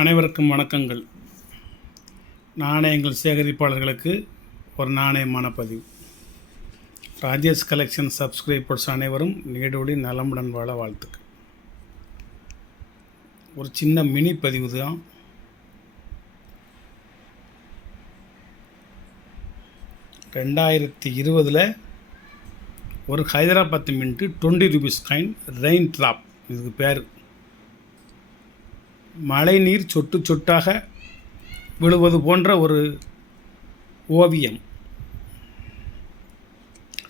அனைவருக்கும் வணக்கங்கள். நாணயங்கள் சேகரிப்பாளர்களுக்கு ஒரு நாணயமான பதிவு. ராஜேஷ் கலெக்ஷன் சப்ஸ்கிரைபர்ஸ் அனைவரும் நீடோடி நலமுடன் வாழ வாழ்த்துக்கள். ஒரு சின்ன மினி பதிவு தான். ₹2020 ஒரு Hyderabad mint 20 rupees coin rain drop, இதுக்கு பேர். மழை நீர் சொட்டு சொட்டாக விழுவது போன்ற ஒரு ஓவியம்.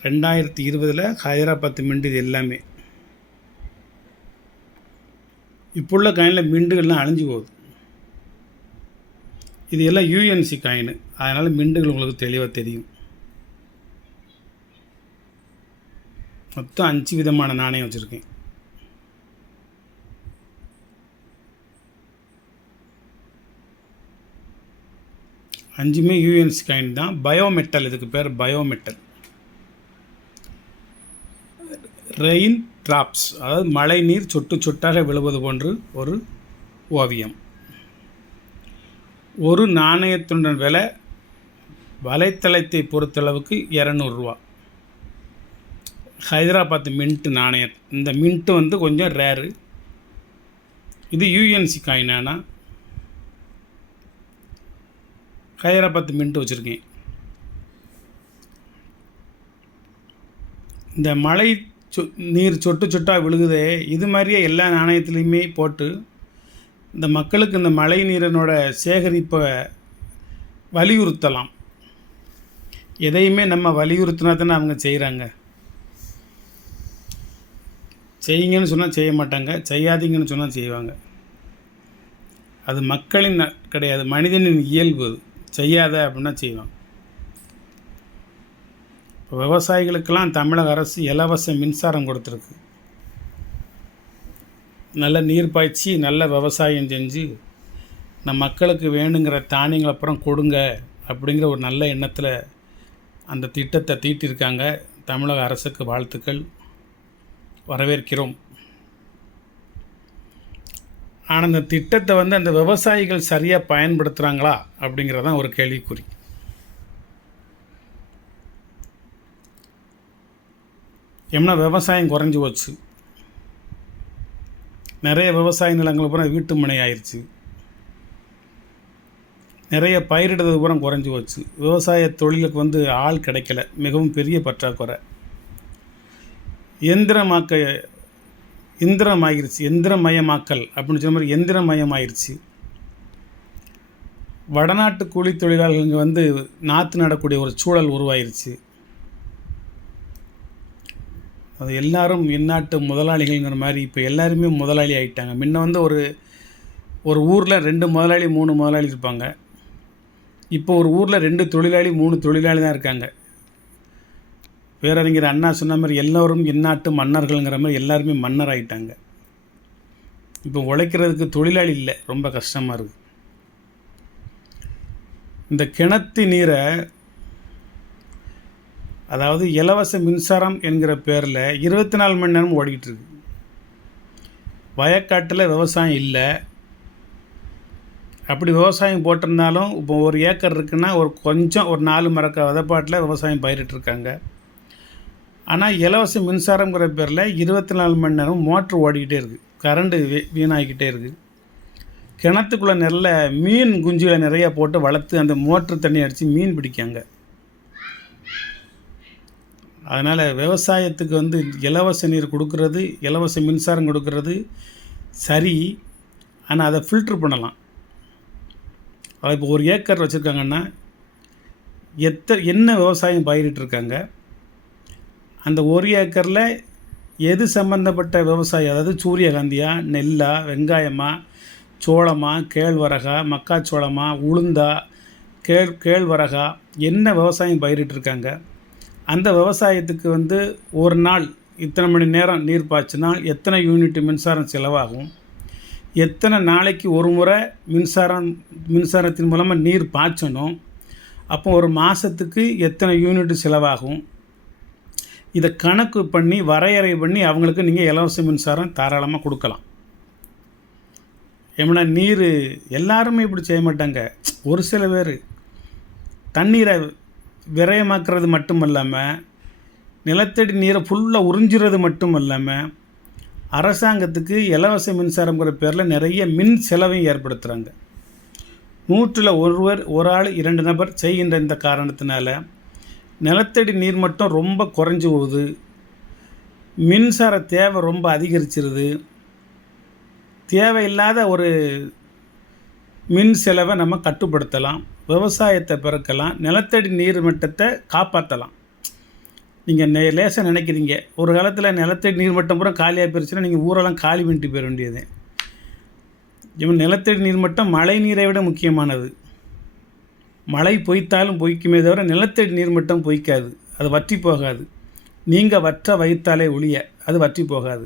2020 ஹைதராபாத் மிண்டு. இது எல்லாமே இப்போ உள்ள காயினில் மிண்டுகள்லாம் அழிஞ்சு போகுது. இது எல்லாம் யூஎன்சி காயின், அதனால் மிண்டுகள் உங்களுக்கு தெளிவாக தெரியும். மொத்தம் 5 விதமான நாணயம் வச்சுருக்கேன். அஞ்சுமே யூஎன்சி காயின் தான். பயோமெட்டல், இதுக்கு பேர் பயோமெட்டல். ரெயின் ட்ராப்ஸ், அதாவது மழை நீர் சொட்டு சொட்டாக விழுவது போன்று ஒரு ஓவியம். ஒரு நாணயத்துடன் விலை வலைத்தளத்தை பொறுத்தளவுக்கு ₹200. ஹைதராபாத் மின்ட்டு நாணயம். இந்த மின்ட்டு கொஞ்சம் ரேரு. இது யூஎன்சி காயின். ஆனால் ஹைதராபாத் மின்ட்டு வச்சுருக்கேன். இந்த மழை நீர் சொட்டு சொட்டாக விழுகுதே, இது மாதிரியே எல்லா நாணயத்துலேயுமே போட்டு இந்த மக்களுக்கு இந்த மழை நீரனோட சேகரிப்பை வலியுறுத்தலாம். எதையுமே நம்ம வலியுறுத்தினா தானே அவங்க செய்கிறாங்க. செய்யுங்கன்னு சொன்னால் செய்ய மாட்டாங்க, செய்யாதீங்கன்னு சொன்னால் செய்வாங்க. அது மக்களின் கிடையாது, மனிதனின் இயல்பு. செய்யாத அப்படின்னா செய்வாங்க. இப்போ விவசாயிகளுக்கெல்லாம் தமிழக அரசு இலவச மின்சாரம் கொடுத்துருக்கு. நல்ல நீர் பாய்ச்சி நல்ல விவசாயம் செஞ்சு நம்ம மக்களுக்கு வேணுங்கிற தானியங்களை அப்புறம் கொடுங்க அப்படிங்கிற ஒரு நல்ல எண்ணத்தில் அந்த திட்டத்தை தீட்டியிருக்காங்க. தமிழக அரசுக்கு வாழ்த்துக்கள், வரவேற்கிறோம். ஆனால் அந்த திட்டத்தை அந்த விவசாயிகள் சரியாக பயன்படுத்துகிறாங்களா அப்படிங்கிறதான் ஒரு கேள்விக்குறி. ஏன்னா விவசாயம் குறைஞ்சி போச்சு. நிறைய விவசாய நிலங்கள் பூரா வீட்டு மனை ஆயிடுச்சு. நிறைய பயிரிடுறது பூரா குறைஞ்சி போச்சு. விவசாய தொழிலுக்கு ஆள் கிடைக்கல, மிகவும் பெரிய பற்றாக்குறை. எந்திரமயமாக்கல் அப்படின்னு சொன்ன மாதிரி எந்திரமயமாயிருச்சு. வடநாட்டு கூலி தொழிலாளர்கள் நாற்று நடக்கூடிய ஒரு சூழல் உருவாயிருச்சு. அது எல்லாரும் இந்நாட்டு முதலாளிகள்ங்கிற மாதிரி இப்போ எல்லாருமே முதலாளி ஆகிட்டாங்க. முன்ன ஒரு ஊரில் 2 முதலாளி 3 முதலாளி இருப்பாங்க. இப்போ ஒரு ஊரில் 2 தொழிலாளி 3 தொழிலாளி தான் இருக்காங்க. பேரறிஞர் அண்ணா சொன்ன மாதிரி எல்லோரும் இந்நாட்டு மன்னர்கள்ங்கிற மாதிரி எல்லாருமே மன்னர் ஆகிட்டாங்க. இப்போ உழைக்கிறதுக்கு தொழிலாளி இல்லை, ரொம்ப கஷ்டமாக இருக்குது. இந்த கிணத்து நீரை, அதாவது இலவச மின்சாரம் என்கிற பேரில் 24 மணி நேரம் ஓடிக்கிட்டு இருக்கு. வயக்காட்டில் விவசாயம் இல்லை. அப்படி விவசாயம் போட்டிருந்தாலும் இப்போ 1 ஏக்கர் இருக்குன்னா ஒரு 4 மரக்க விதப்பாட்டில் விவசாயம் பயிரிட்டுருக்காங்க. ஆனால் இலவச மின்சாரங்கிற பேரில் 24 மணி நேரம் மோட்ரு ஓடிக்கிட்டே இருக்குது. கரண்டு வீணாகிக்கிட்டே இருக்குது. கிணத்துக்குள்ளே நல்ல மீன் குஞ்சுகளை நிறையா போட்டு வளர்த்து அந்த மோட்ரு தண்ணி அடித்து மீன் பிடிக்காங்க. அதனால் விவசாயத்துக்கு இலவச நீர் கொடுக்கறது, இலவச மின்சாரம் கொடுக்கறது சரி. ஆனால் அதை ஃபில்ட்ரு பண்ணலாம். அது இப்போ 1 ஏக்கர் வச்சுருக்காங்கன்னா என்ன விவசாயம் பயிரிட்டுருக்காங்க, அந்த 1 ஏக்கரில் எது சம்மந்தப்பட்ட விவசாயம், அதாவது சூரியகாந்தியா, நெல்லா, வெங்காயமா, சோளமா, கேழ்வரகா, மக்காச்சோளமா, உளுந்தா, கேழ்வரகா, என்ன விவசாயம் பயிரிட்டுருக்காங்க, அந்த விவசாயத்துக்கு ஒரு நாள் இத்தனை மணி நேரம் நீர் பாய்ச்சினால் எத்தனை யூனிட் மின்சாரம் செலவாகும், எத்தனை நாளைக்கு ஒரு முறை மின்சாரத்தின் மூலமாக நீர் பாய்ச்சணும், அப்போ ஒரு மாதத்துக்கு எத்தனை யூனிட் செலவாகும், இதை கணக்கு பண்ணி வரையறை பண்ணி அவங்களுக்கு நீங்கள் இலவச மின்சாரம் தாராளமாக கொடுக்கலாம். ஏன்னா நீர் எல்லாருமே இப்படி செய்ய மாட்டாங்க. ஒரு சில பேர் தண்ணீரை விரயமாக்குறது மட்டும் இல்லாமல், நிலத்தடி நீரை ஃபுல்லாக உறிஞ்சுறது மட்டும் இல்லாமல், அரசாங்கத்துக்கு இலவச மின்சாரங்கிற பேரில் நிறைய மின் செலவையும் ஏற்படுத்துகிறாங்க. 100ல் ஒருவர், ஒரு ஆள், 2 நபர் செய்கின்ற இந்த காரணத்தினால நிலத்தடி நீர் மட்டம் ரொம்ப குறைஞ்சி போகுது. மின்சார தேவை ரொம்ப அதிகரிச்சிருது. தேவையில்லாத ஒரு மின் செலவை நம்ம கட்டுப்படுத்தலாம், விவசாயத்தை பெருக்கலாம், நிலத்தடி நீர் மட்டத்தை காப்பாற்றலாம். நீங்கள் லேசாக நினைக்கிறீங்க, ஒரு காலத்தில் நிலத்தடி நீர் மட்டம் பூரா காலியாக போயிருச்சுன்னா நீங்கள் ஊரெல்லாம் காலி பண்ணிட்டு போயிட வேண்டியது. இவன் நிலத்தடி நீர் மட்டம் மழை நீரை விட முக்கியமானது. மழை பொய்த்தாலும் பொய்க்குமே தவிர நிலத்தடி நீர் மட்டம் பொய்க்காது, அது வற்றி போகாது. நீங்கள் வற்ற வைத்தாலே ஒழிய அது வற்றி போகாது.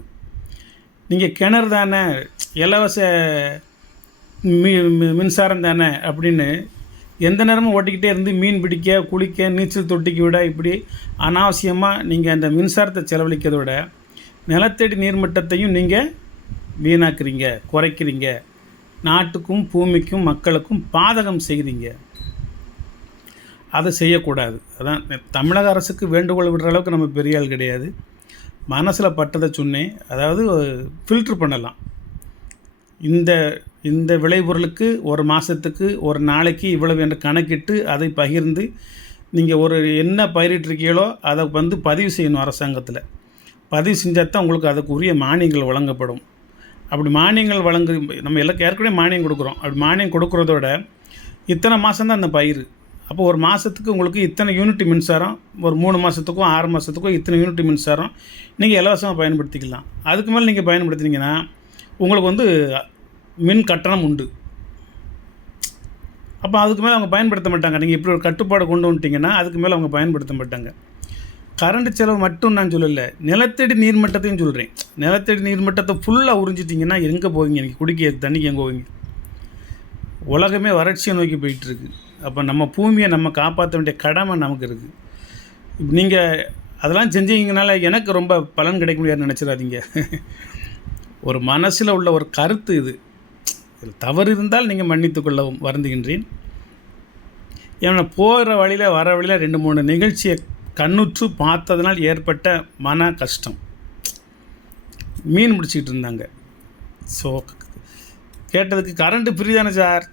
நீங்கள் கிணறு தானே, இலவச மின்சாரம் தானே அப்படின்னு எந்த நேரமும் ஓட்டிக்கிட்டே இருந்து மீன் பிடிக்க, குளிக்க, நீச்சல் தொட்டிக்கு விட இப்படி அனாவசியமாக நீங்கள் அந்த மின்சாரத்தை செலவழிக்கிறத விட நிலத்தடி நீர்மட்டத்தையும் நீங்கள் வீணாக்குறீங்க, குறைக்கிறீங்க, நாட்டுக்கும் பூமிக்கும் மக்களுக்கும் பாதகம் செய்கிறீங்க. அதை செய்யக்கூடாது. அதான் தமிழக அரசுக்கு வேண்டுகோள் விடுற அளவுக்கு நம்ம பெரிய ஆள் கிடையாது. மனசில் பட்டதை சொன்னேன். அதாவது ஃபில்ட்ரு பண்ணலாம். இந்த விளைபொருளுக்கு ஒரு மாதத்துக்கு ஒரு நாளைக்கு இவ்வளவு என்று கணக்கிட்டு அதை பகிர்ந்து நீங்கள் ஒரு என்ன பயிரிட்டிருக்கீங்களோ அதை பதிவு செய்யணும் அரசாங்கத்தில். பதிவு செஞ்சால் தான் உங்களுக்கு அதுக்கு உரிய மானியங்கள் வழங்கப்படும். அப்படி மானியங்கள் நம்ம எல்லாம் ஏற்கனவே மானியம் கொடுக்குறோம். அப்படி மானியம் கொடுக்குறதோட இத்தனை மாதம்தான் அந்த பயிர். அப்போ ஒரு மாதத்துக்கு உங்களுக்கு இத்தனை யூனிட் மின்சாரம், ஒரு 3 மாதத்துக்கும் 6 மாதத்துக்கும் இத்தனை யூனிட் மின்சாரம் நீங்கள் இலவசமாக பயன்படுத்திக்கலாம். அதுக்கு மேலே நீங்கள் பயன்படுத்தினீங்கன்னா உங்களுக்கு மின் கட்டணம் உண்டு. அப்போ அதுக்கு மேலே அவங்க பயன்படுத்த மாட்டாங்க. நீங்கள் இப்படி ஒரு கட்டுப்பாடு கொண்டு வந்துட்டிங்கன்னா அதுக்கு மேலே அவங்க பயன்படுத்த மாட்டாங்க. கரண்ட் செலவு மட்டும் நான் சொல்லலை, நிலத்தடி நீர்மட்டத்தையும் சொல்கிறேன். நிலத்தடி நீர்மட்டத்தை ஃபுல்லாக உறிஞ்சிட்டிங்கன்னா எங்கே போவீங்க? நீங்கள் குடிக்க தண்ணிக்கு எங்கே போவீங்க? உலகமே வறட்சியை நோக்கி போயிட்டுருக்கு. அப்போ நம்ம பூமியை நம்ம காப்பாற்ற வேண்டிய கடமை நமக்கு இருக்குது. நீங்கள் அதெல்லாம் செஞ்சீங்கனால எனக்கு ரொம்ப பலன் கிடைக்க முடியாதுன்னு நினச்சிடாதீங்க. ஒரு மனசில் உள்ள ஒரு கருத்து இது. இதில் தவறு இருந்தால் நீங்கள் மன்னித்து கொள்ளவும் வருந்துகின்றேன். ஏன்னா போகிற வழியில் வர வழியில் 2-3 நிகழ்ச்சியை கண்ணுற்று பார்த்ததுனால் ஏற்பட்ட மன கஷ்டம். மீன் பிடிச்சிக்கிட்டு இருந்தாங்க. ஸோ கேட்டதுக்கு கரண்ட்டு ஃப்ரீ தானே சார்,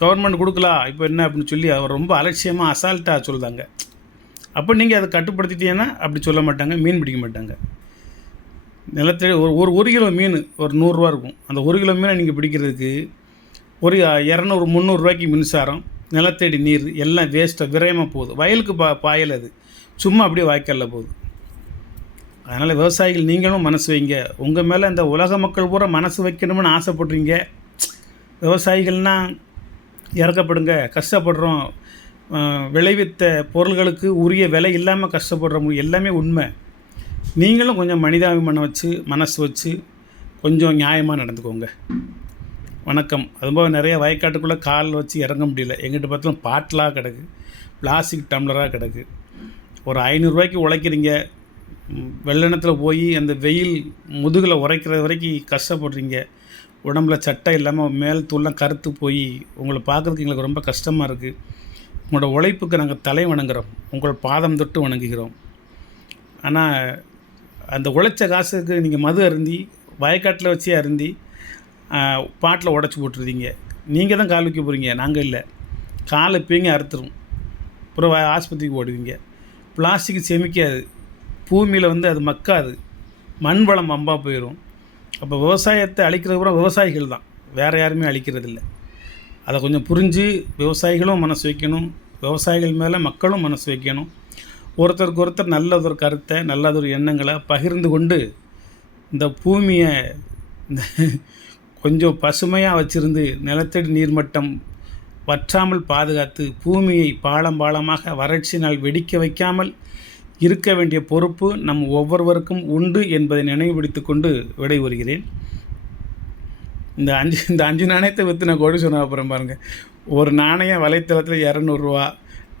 கவர்மெண்ட் கொடுக்கலாம், இப்போ என்ன அப்படின்னு சொல்லி அவர் ரொம்ப அலட்சியமாக அசால்ட்டாக சொல்லுதாங்க. அப்போ நீங்கள் அதை கட்டுப்படுத்திட்டீங்கன்னா அப்படி சொல்ல மாட்டாங்க, மீன் பிடிக்க மாட்டாங்க. நிலத்தடி ஒரு கிலோ மீன் ஒரு 100 ரூபா இருக்கும். அந்த 1 கிலோ மீனை நீங்கள் பிடிக்கிறதுக்கு ஒரு 200-300 ரூபாய்க்கு மின்சாரம், நிலத்தடி நீர் எல்லாம் வேஸ்ட்டாக விரயமாக போகுது. வயலுக்கு பாயல் அது சும்மா அப்படியே வாய்க்காலில் போகுது. அதனால் விவசாயிகள் நீங்களும் மனசு வைங்க. உங்கள் மேலே இந்த உலக மக்கள் பூரா மனசு வைக்கணும்னு ஆசைப்படுறீங்க. விவசாயிகள்னால் இறக்கப்படுங்க, கஷ்டப்படுறோம், விளைவித்த பொருள்களுக்கு உரிய விலை இல்லாமல் கஷ்டப்படுறோம், எல்லாமே உண்மை. நீங்களும் கொஞ்சம் மனிதாபிமானம் வச்சு மனசு வச்சு கொஞ்சம் நியாயமாக நடந்துக்கோங்க. வணக்கம். அதுபோல் நிறைய வயக்காட்டுக்குள்ளே கால் வச்சு இறங்க முடியல. எங்கிட்ட பார்த்தாலும் பாட்டிலாக கிடக்கு, பிளாஸ்டிக் டம்ளராக கிடக்கு. ஒரு 500 ரூபாய்க்கு உழைக்கிறீங்க, வெள்ளனத்தில் போய் அந்த வெயில் முதுகில் உரைக்கிற வரைக்கும் கஷ்டப்படுறீங்க. உடம்புல சட்டை இல்லாமல் மேல் தூள்லாம் கருத்து போய் உங்களை பார்க்குறதுக்கு எங்களுக்கு ரொம்ப கஷ்டமாக இருக்குது. உங்களோட உழைப்புக்கு நாங்கள் தலை வணங்குகிறோம், உங்கள் பாதம் தொட்டு வணங்குகிறோம். ஆனால் அந்த உழைச்ச காசுக்கு நீங்கள் மது அருந்தி வயக்காட்டில் வச்சே அருந்தி பாட்டில் உடச்சி போட்டுருந்தீங்க. நீங்கள் தான் கால் வைக்க போகிறீங்க, நாங்கள் இல்லை. காலை எப்பயுங்க அறுத்துரும், அப்புறம் ஆஸ்பத்திரிக்கு ஓடுவீங்க. பிளாஸ்டிக் செமிக்காது, பூமியில் அது மக்காது, மண் வளம் வம்பாக போயிடும். அப்போ விவசாயத்தை அழிக்கிறது கூட விவசாயிகள் தான், வேறு யாருமே அழிக்கிறதில்ல. அதை கொஞ்சம் புரிஞ்சு விவசாயிகளும் மனசு வைக்கணும், விவசாயிகள் மேலே மக்களும் மனசு வைக்கணும். ஒருத்தருக்கு ஒருத்தர் நல்லதொரு கருத்தை, நல்லதொரு எண்ணங்களை பகிர்ந்து கொண்டு இந்த பூமியை கொஞ்சம் பசுமையாக வச்சுருந்து நிலத்தடி நீர்மட்டம் வற்றாமல் பாதுகாத்து பூமியை பாலம் பாலமாக வறட்சினால் வெடிக்க வைக்காமல் இருக்க வேண்டிய பொறுப்பு நம் ஒவ்வொருவருக்கும் உண்டு என்பதை நினைவுபடுத்தி கொண்டு விடைபெறுகிறேன். இந்த அஞ்சு நாணயத்தை விற்று நான் கோடி சொன்ன அப்புறம் பாருங்கள், ஒரு நாணயம் வலைத்தளத்தில் 200 ரூபா.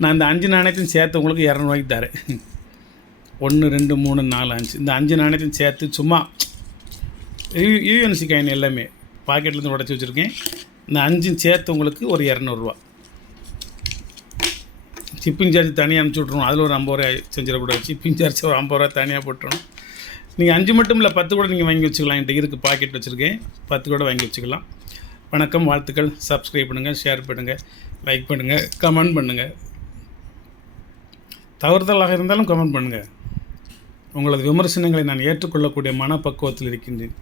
நான் இந்த 5 நாணயத்தையும் சேர்த்து உங்களுக்கு 200 ரூபாய்க்கு தரேன். 1 2 3 4 5 இந்த 5 நாணயத்தையும் சேர்த்து சும்மா யூஎன்சி காயின் எல்லாமே பாக்கெட்லேருந்து உடச்சி வச்சுருக்கேன். இந்த 5 சேர்த்து உங்களுக்கு ஒரு 200 ரூபா. ஷிப்பிங் சார்ஜ் தனியாக அனுப்பிச்சி விட்ருவோம். அதில் ஒரு 50 ரூபா செஞ்சிடக்கூடாது. ஷிப்பிங் சார்ஜ் ஒரு 50 ரூபா தனியாக போட்டுருணும். நீங்கள் 5 மட்டும் இல்லை 10 கூட நீங்கள் வாங்கி வச்சுக்கலாம். என்கிட்ட இருக்குது பாக்கெட் வச்சுருக்கேன். 10 கூட வாங்கி வச்சுக்கலாம். வணக்கம், வாழ்த்துக்கள். சப்ஸ்கிரைப் பண்ணுங்கள், ஷேர் பண்ணுங்கள், லைக் பண்ணுங்கள், கமெண்ட் பண்ணுங்கள். தவறுதலாக இருந்தாலும் கமெண்ட் பண்ணுங்கள். உங்களது விமர்சனங்களை நான் ஏற்றுக்கொள்ளக்கூடிய மனப்பக்குவத்தில் இருக்கின்றேன்.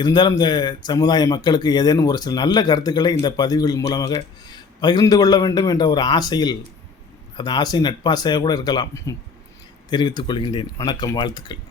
இருந்தாலும் இந்த சமுதாய மக்களுக்கு ஏதேனும் ஒரு சில நல்ல கருத்துக்களை இந்த பதிவுகள் மூலமாக பகிர்ந்து கொள்ள வேண்டும் என்ற ஒரு ஆசையில், அந்த ஆசை நட்பாசையாக கூட இருக்கலாம், தெரிவித்துக் கொள்கின்றேன். வணக்கம், வாழ்த்துக்கள்.